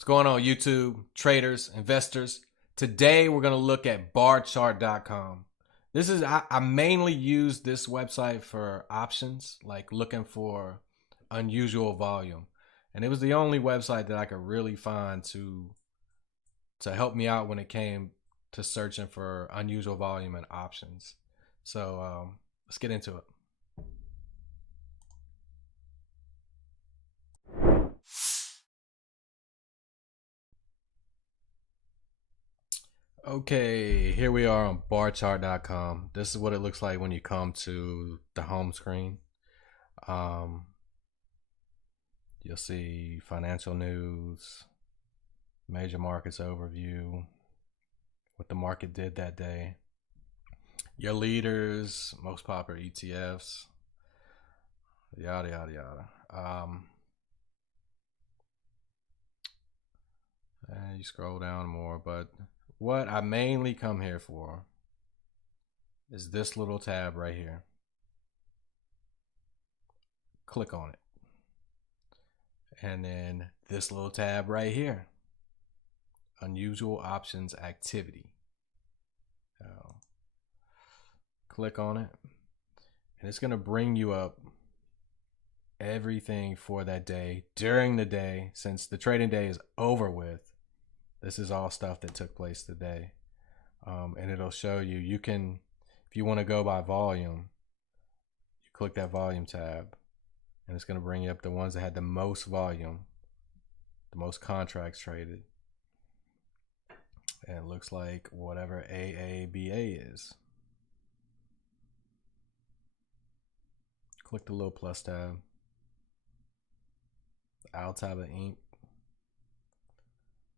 What's going on, YouTube, traders, investors? Today we're going to look at Barchartcom. I mainly use this website for options, like looking for unusual volume. And it was the only website that I could really find to help me out when it came to searching for unusual volume and options. So let's get into it. Okay, here we are on barchart.com. This is what it looks like when you come to the home screen. Um, you'll see financial news, major markets overview, what the market did that day, your leaders, most popular ETFs, yada yada yada. And you scroll down more, but what I mainly come here for is this little tab right here. Click on it. And then this little tab right here, unusual options activity. Click on it, and it's going to bring you up everything for that day during the day. Since the trading day is over with, this is all stuff that took place today. And it'll show you can, if you want to go by volume, you click that volume tab, and it's going to bring you up the ones that had the most volume, the most contracts traded. And it looks like whatever AABA is. Click the little plus tab. Altaba Inc.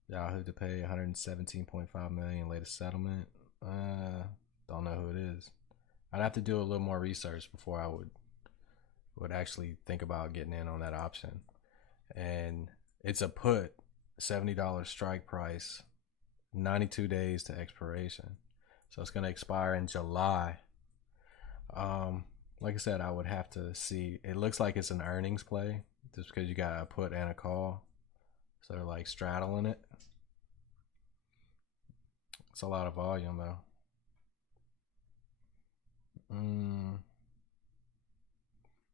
Yahoo to pay 117.5 million latest settlement. Don't know who it is. I'd have to do a little more research before I would actually think about getting in on that option. And it's a put, $70 strike price, 92 days to expiration. So it's going to expire in July. Like I said, I would have to see. It looks like it's an earnings play just because you got a put and a call. So they're like straddling it. It's a lot of volume though.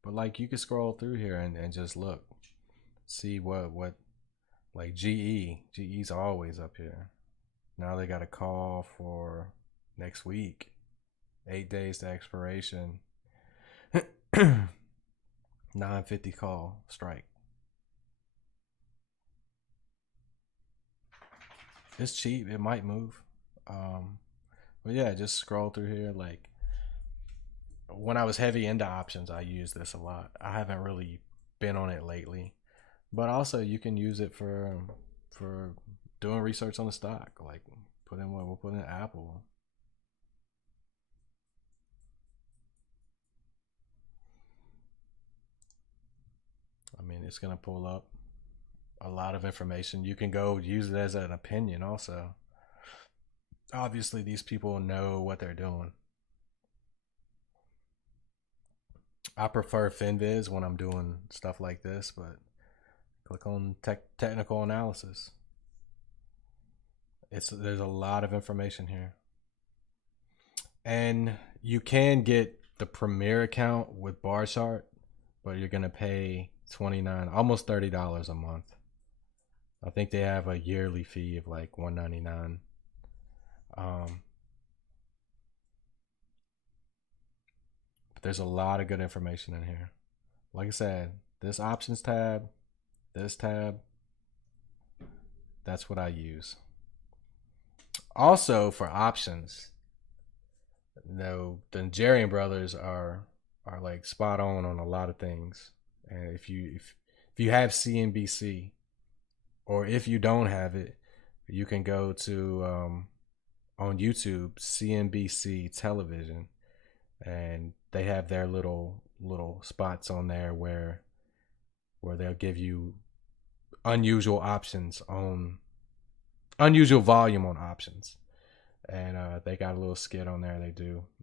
But like you can scroll through here and just look. See what like GE's always up here. Now they got a call for next week. 8 days to expiration. 950 call strike. It's cheap. It might move. But yeah, just scroll through here. Like when I was heavy into options, I used this a lot. I haven't really been on it lately, but also you can use it for doing research on the stock. Like we'll put in Apple. I mean, it's gonna pull up a lot of information. You can go use it as an opinion also. Obviously, these people know what they're doing. I prefer FinViz when I'm doing stuff like this, but click on technical analysis. There's a lot of information here. And you can get the Premier account with Barchart, but you're gonna pay $29, almost $30 a month. I think they have a yearly fee of like $199. But there's a lot of good information in here. Like I said, this options tab, this tab, that's what I use. Also for options, the Nigerian brothers are like spot on a lot of things. And if you have CNBC, or if you don't have it, you can go to on YouTube CNBC television, and they have their little spots on there where they'll give you unusual volume on options. And they got a little skit on there.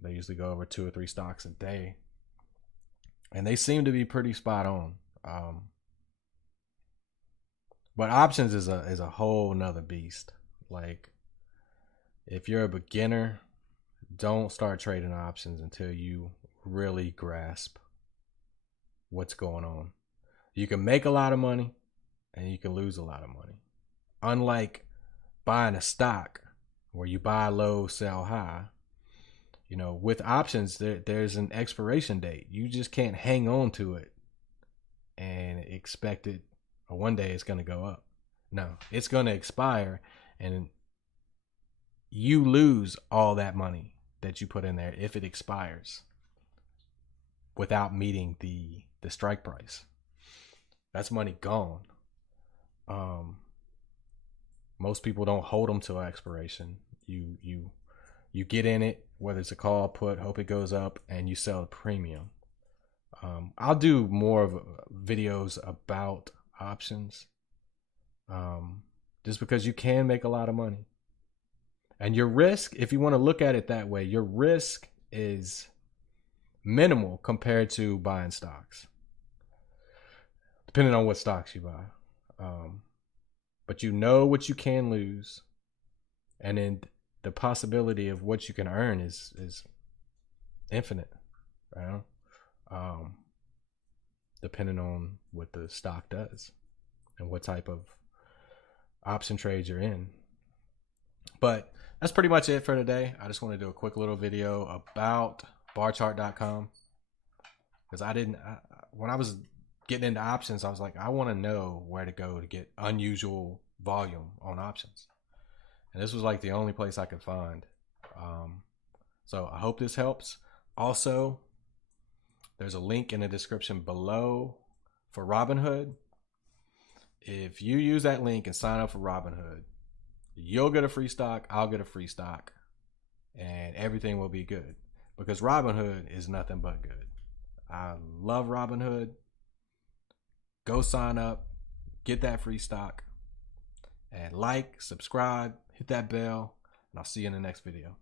They usually go over 2 or 3 stocks a day, and they seem to be pretty spot on. But options is a whole nother beast. Like, if you're a beginner, don't start trading options until you really grasp what's going on. You can make a lot of money and you can lose a lot of money. Unlike buying a stock where you buy low, sell high, you know, with options, there's an expiration date. You just can't hang on to it and expect it, or one day it's going to go up. No, it's going to expire, and you lose all that money that you put in there if it expires without meeting the strike price. That's money gone. Most people don't hold them till expiration. You get in it, whether it's a call, put, hope it goes up, and you sell the premium. I'll do more of videos about options, just because you can make a lot of money. And your risk, if you want to look at it that way, your risk is minimal compared to buying stocks, depending on what stocks you buy. But you know what you can lose, and then the possibility of what you can earn is infinite, right? Depending on what the stock does and what type of option trades you're in. But that's pretty much it for today. I just want to do a quick little video about Barchartcom, because when I was getting into options, I was like, I want to know where to go to get unusual volume on options, and this was like the only place I could find. So I hope this helps. Also, there's a link in the description below for Robinhood. If you use that link and sign up for Robinhood, you'll get a free stock, I'll get a free stock, and everything will be good, because Robinhood is nothing but good. I love Robinhood. Go sign up, get that free stock, and like, subscribe, hit that bell, and I'll see you in the next video.